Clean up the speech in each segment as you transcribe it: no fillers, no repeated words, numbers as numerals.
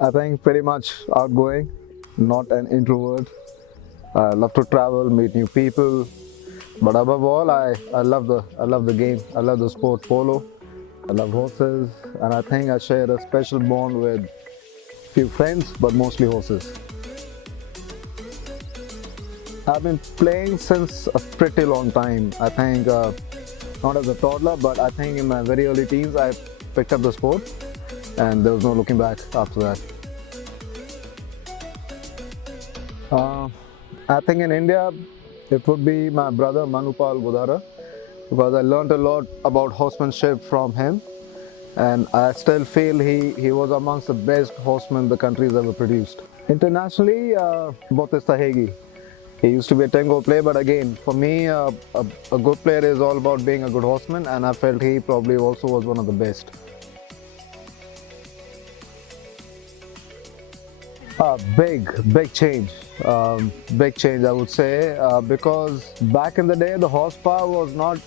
I think pretty much outgoing, not an introvert. I love to travel, meet new people, but above all, I love the game. I love the sport polo. I love horses, and I think I share a special bond with few friends, but mostly horses. I've been playing since a pretty long time. I think not as a toddler, but I think in my very early teens I picked up the sport, and there was no looking back after that. Uh, I think in India it would be my brother Manupal Budara because I learned a lot about horsemanship from him, and I still feel he was amongst the best horsemen the country's ever produced. Internationally, Bautista Hegi. He used to be a tango player, but again, for me, a good player is all about being a good horseman, and I felt he probably also was one of the best. Big change. Big change, I would say, because back in the day, the horsepower was not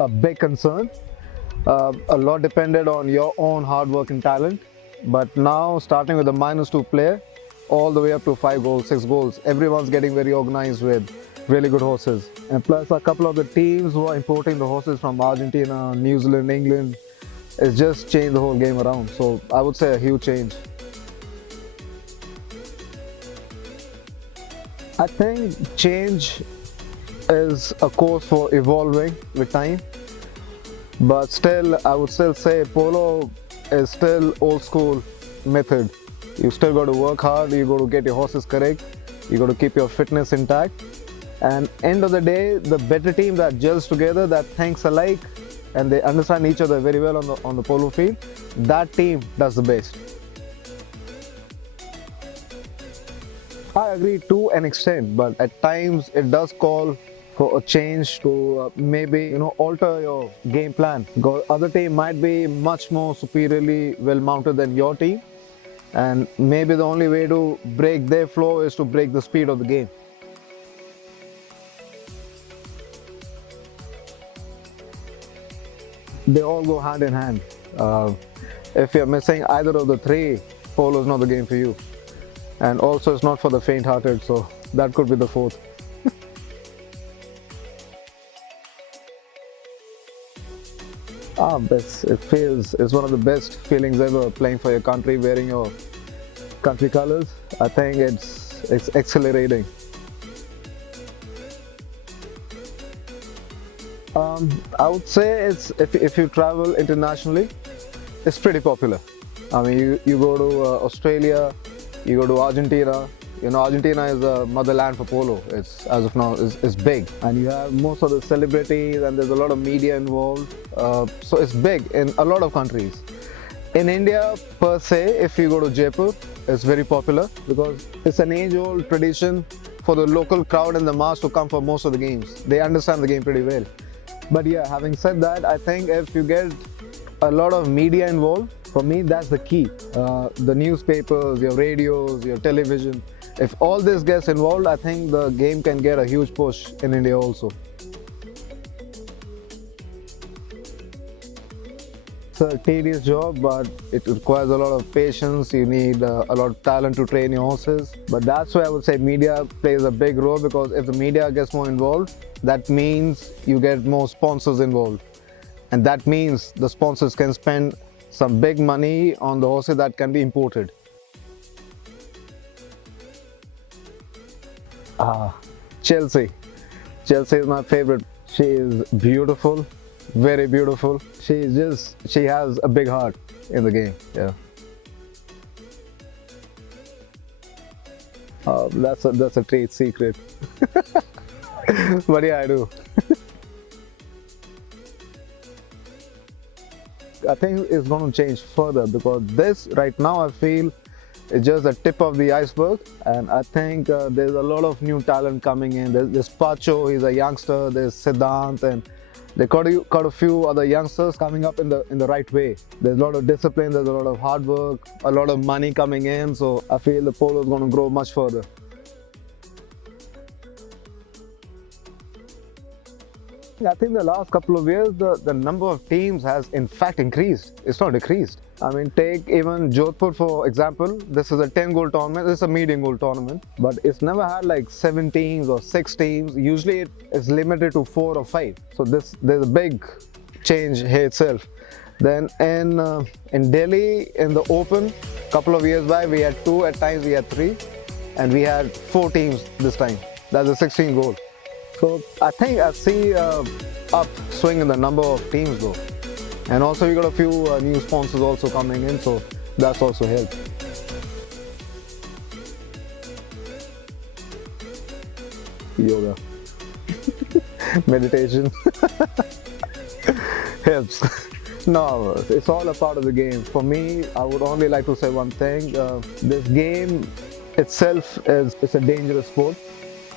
a big concern. A lot depended on your own hard work and talent. But now, starting with a -2 player, all the way up to 5 goals, 6 goals, everyone's getting very organized with really good horses. And plus, a couple of the teams who are importing the horses from Argentina, New Zealand, England, it's just changed the whole game around. So I would say a huge change. I think change is a course for evolving with time, but still, I would still say polo is still old school method. You still got to work hard, you got to get your horses correct, you got to keep your fitness intact. And end of the day, the better team that gels together, that thinks alike, and they understand each other very well on the polo field, that team does the best. I agree to an extent, but at times it does call for a change to maybe alter your game plan. Because other team might be much more superiorly well mounted than your team, and maybe the only way to break their flow is to break the speed of the game. They all go hand in hand. If you're missing either of the three, polo is not the game for you. And also it's not for the faint-hearted, so that could be the fourth. It's one of the best feelings ever, playing for your country, wearing your country colors. I think it's exhilarating. I would say it's if you travel internationally, it's pretty popular. I mean, you go to Australia, you go to Argentina. Argentina is the motherland for polo. It's as of now is big, and you have most of the celebrities, and there's a lot of media involved. So it's big in a lot of countries. In India, per se, if you go to Jaipur, it's very popular because it's an age-old tradition for the local crowd and the mass to come for most of the games. They understand the game pretty well. But yeah, having said that, I think if you get a lot of media involved, for me, that's the key. The newspapers, your radios, your television. If all this gets involved, I think the game can get a huge push in India also. It's a tedious job, but it requires a lot of patience. You need a lot of talent to train your horses. But that's why I would say media plays a big role, because if the media gets more involved, that means you get more sponsors involved. And that means the sponsors can spend some big money on the horses that can be imported. Chelsea. Chelsea is my favorite. She is beautiful, very beautiful. She has a big heart in the game. Yeah. That's a trade secret. But yeah, I do. I think it's going to change further, because this right now I feel is just the tip of the iceberg, and I think there's a lot of new talent coming in. There's Pacho, he's a youngster. There's Siddhant, and they got a few other youngsters coming up in the right way. There's a lot of discipline, there's a lot of hard work, a lot of money coming in. So I feel the polo is going to grow much further. I think the last couple of years, the number of teams has in fact increased. It's not decreased. I mean, take even Jodhpur for example. This is a 10 goal tournament. This is a medium goal tournament, but it's never had like 7 teams or 6 teams. Usually it is limited to 4 or 5. So there's a big change here itself. Then in Delhi, in the Open, couple of years back, we had 2, at times we had 3, and we had 4 teams this time. That's a 16 goal. So I think I see upswing in the number of teams though. And also we got a few new sponsors also coming in, so that's also helped. Yoga, meditation helps. No, it's all a part of the game. For me, I would only like to say one thing. This game itself it's a dangerous sport,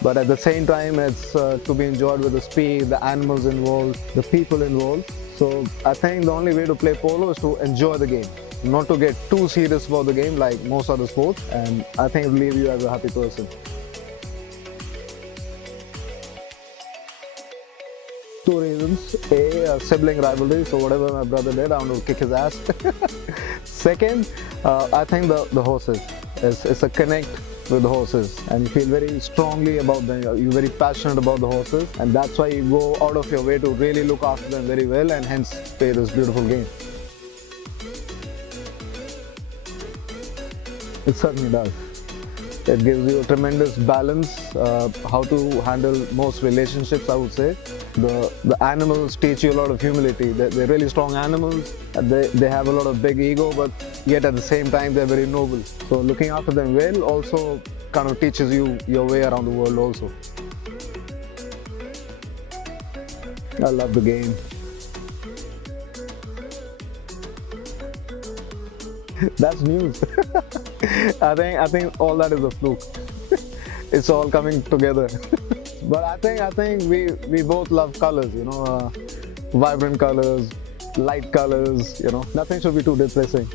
but at the same time it's to be enjoyed with the speed, the animals involved, the people involved. So I think the only way to play polo is to enjoy the game, not to get too serious about the game like most other sports, and I think it will leave you as a happy person. 2 reasons. A, sibling rivalry, so whatever my brother did, I want to kick his ass. Second, I think the horses. It's a connect with the horses, and you feel very strongly about them. You're very passionate about the horses, and that's why you go out of your way to really look after them very well, and hence play this beautiful game. It certainly does. It gives you a tremendous balance, how to handle most relationships, I would say. The animals teach you a lot of humility. They're really strong animals. They have a lot of big ego, but yet at the same time they're very noble. So looking after them well also kind of teaches you your way around the world also. I love the game. That's news. I think all that is a fluke. It's all coming together. But I think we both love colors, you know, vibrant colors, light colors, you know, nothing should be too depressing.